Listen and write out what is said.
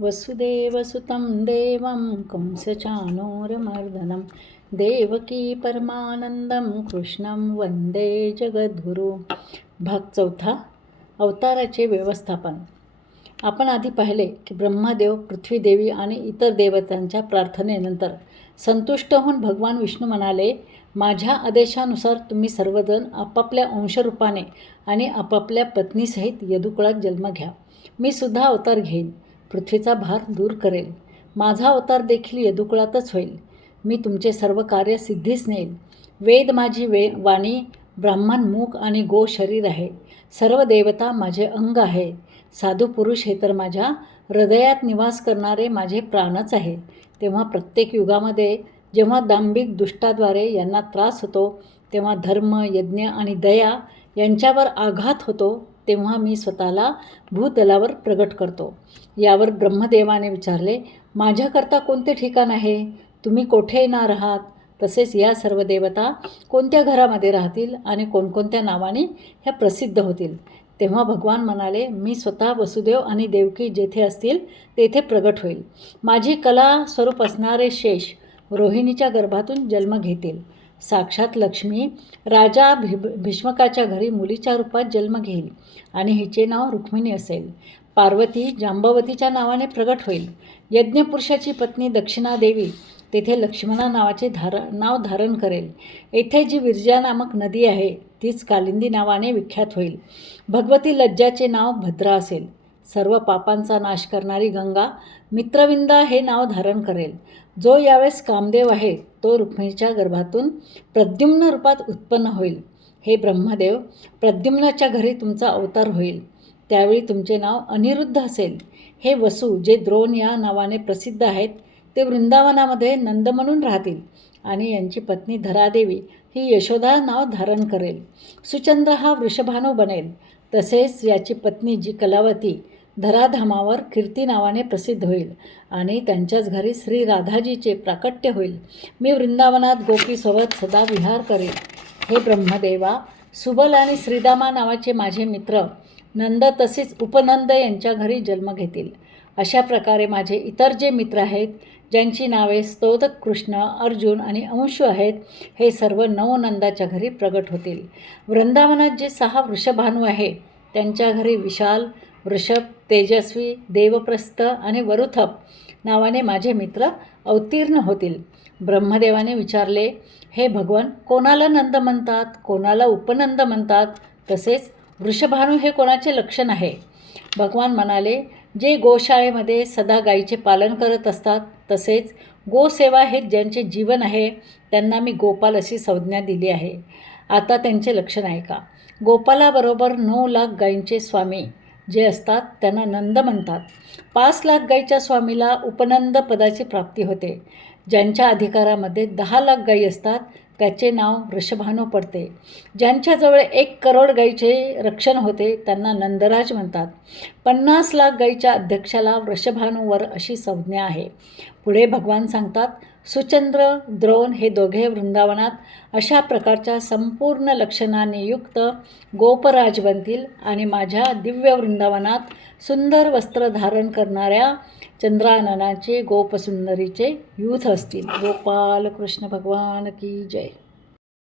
वसुदेवसुतं देवं कंसचानोरमर्दनं देवकी परमानंदम कृष्णं वंदे जगद्गुरु। भाग चौथा अवताराचे व्यवस्थापन. आपण आधी पाहिले की ब्रह्मदेव पृथ्वीदेवी आणि इतर देवतांच्या प्रार्थनेनंतर संतुष्ट होऊन भगवान विष्णू म्हणाले माझ्या आदेशानुसार तुम्ही सर्वजण आपापल्या अंशरूपाने आणि आपापल्या पत्नीसहित यदुकुळात जन्म घ्या. मी सुद्धा अवतार घेईन. पृथ्वीचा भार दूर करेल माझा अवतार देखील यदुकुळातच होईल. मी तुमचे सर्व कार्य सिद्धीच नेईल वेद माझी वे वाणी ब्राह्मण मुख आणि गो शरीर आहे. सर्व देवता माझे अंग आहे. साधू पुरुष हे तर माझ्या हृदयात निवास करणारे माझे प्राणच आहे. तेव्हा प्रत्येक युगामध्ये जेव्हा दांभिक दुष्टाद्वारे यांना त्रास होतो तेव्हा धर्म यज्ञ आणि दया यांच्यावर आघात होतो तेव्हा मी स्वतःला भूतलावर प्रगट करतो. यावर ब्रह्मदेवाने विचारले माझ्याकरता कोणते ठिकाण आहे? तुम्ही कोठे येणार आहात? तसेच या सर्व देवता कोणत्या घरामध्ये राहतील आणि कोणकोणत्या नावाने ह्या प्रसिद्ध होतील? तेव्हा भगवान म्हणाले मी स्वतः वसुदेव आणि देवकी जेथे असतील तेथे प्रगट होईल. माझी कला स्वरूप असणारे शेष रोहिणीच्या गर्भातून जन्म घेतील. साक्षात लक्ष्मी राजा भी भीष्मकाच्या घरी मुलीच्या रूपात जन्म घेईल आणि हिचे नाव रुक्मिणी असेल. पार्वती जांबावतीच्या नावाने प्रगट होईल. यज्ञपुरुषाची पत्नी दक्षिणादेवी तेथे लक्ष्मणा नावाचे धार नाव धारण करेल. येथे जी विरजा नामक नदी आहे तीच कालिंदी नावाने विख्यात होईल. भगवती लज्जाचे नाव भद्रा असेल. सर्व पापांचा नाश करणारी गंगा मित्रविंदा हे नाव धारण करेल. जो यावेळेस कामदेव आहे तो रुक्मिणीच्या गर्भातून प्रद्युम्न रूपात उत्पन्न होईल. हे ब्रह्मदेव प्रद्युम्नाच्या घरी तुमचा अवतार होईल. त्यावेळी तुमचे नाव अनिरुद्ध असेल. हे वसू जे द्रोण या नावाने प्रसिद्ध आहेत ते वृंदावनामध्ये नंद म्हणून राहतील आणि यांची पत्नी धरादेवी ही यशोदा नाव धारण करेल. सुचंद्र हा वृषभानू बनेल. तसेच याची पत्नी जी कलावती धराधामावर कीर्ती नावाने प्रसिद्ध होईल आणि त्यांच्याच घरी श्री राधाजीचे प्राकट्य होईल. मी वृंदावनात गोपीसोबत सदा विहार करेन. हे ब्रह्मदेवा सुबल आणि श्रीदामा नावाचे माझे मित्र नंद तसेच उपनंद यांच्या घरी जन्म घेतील. अशा प्रकारे माझे इतर जे मित्र आहेत ज्यांची नावे स्तोतक कृष्ण अर्जुन आणि अंशू आहेत हे सर्व नवनंदाच्या घरी प्रगट होतील. वृंदावनात जे सहा वृषभानू आहे त्यांच्या घरी विशाल वृषभ तेजस्वी देवप्रस्थ आणि वरुथप नावाने माझे मित्र अवतीर्ण होतील. ब्रह्मदेवाने विचारले हे भगवान कोणाला नंद म्हणतात? कोणाला उपनंद म्हणतात? तसेच वृषभानू हे कोणाचे लक्षण आहे? भगवान म्हणाले जे गोशाळेमध्ये सदा गायीचे पालन करत असतात तसेच गोसेवा हे ज्यांचे जीवन आहे त्यांना मी गोपाल अशी संज्ञा दिली आहे. आता त्यांचे लक्षण आहे का? गोपालाबरोबर नऊ लाख गायींचे स्वामी जे असतात त्यांना नंद म्हणतात. पाच लाख गायीच्या स्वामीला उपनंद पदाची प्राप्ती होते. ज्यांच्या अधिकारामध्ये दहा लाख गायी असतात त्याचे नाव वृषभानू पडते. ज्यांच्याजवळ एक करोड गायीचे रक्षण होते त्यांना नंदराज म्हणतात. पन्नास लाख गायीच्या अध्यक्षाला वृषभानूवर अशी संज्ञा आहे. पुढे भगवान सांगतात सुचंद्र द्रोण हे दोघे वृंदावनात अशा प्रकारच्या संपूर्ण लक्षणाने युक्त गोपराज बनतील आणि माझ्या दिव्य वृंदावनात सुंदर वस्त्र धारण करणाऱ्या चंद्राननाचे गोपसुंदरीचे यूथ असतील. गोपाल कृष्ण भगवान की जय.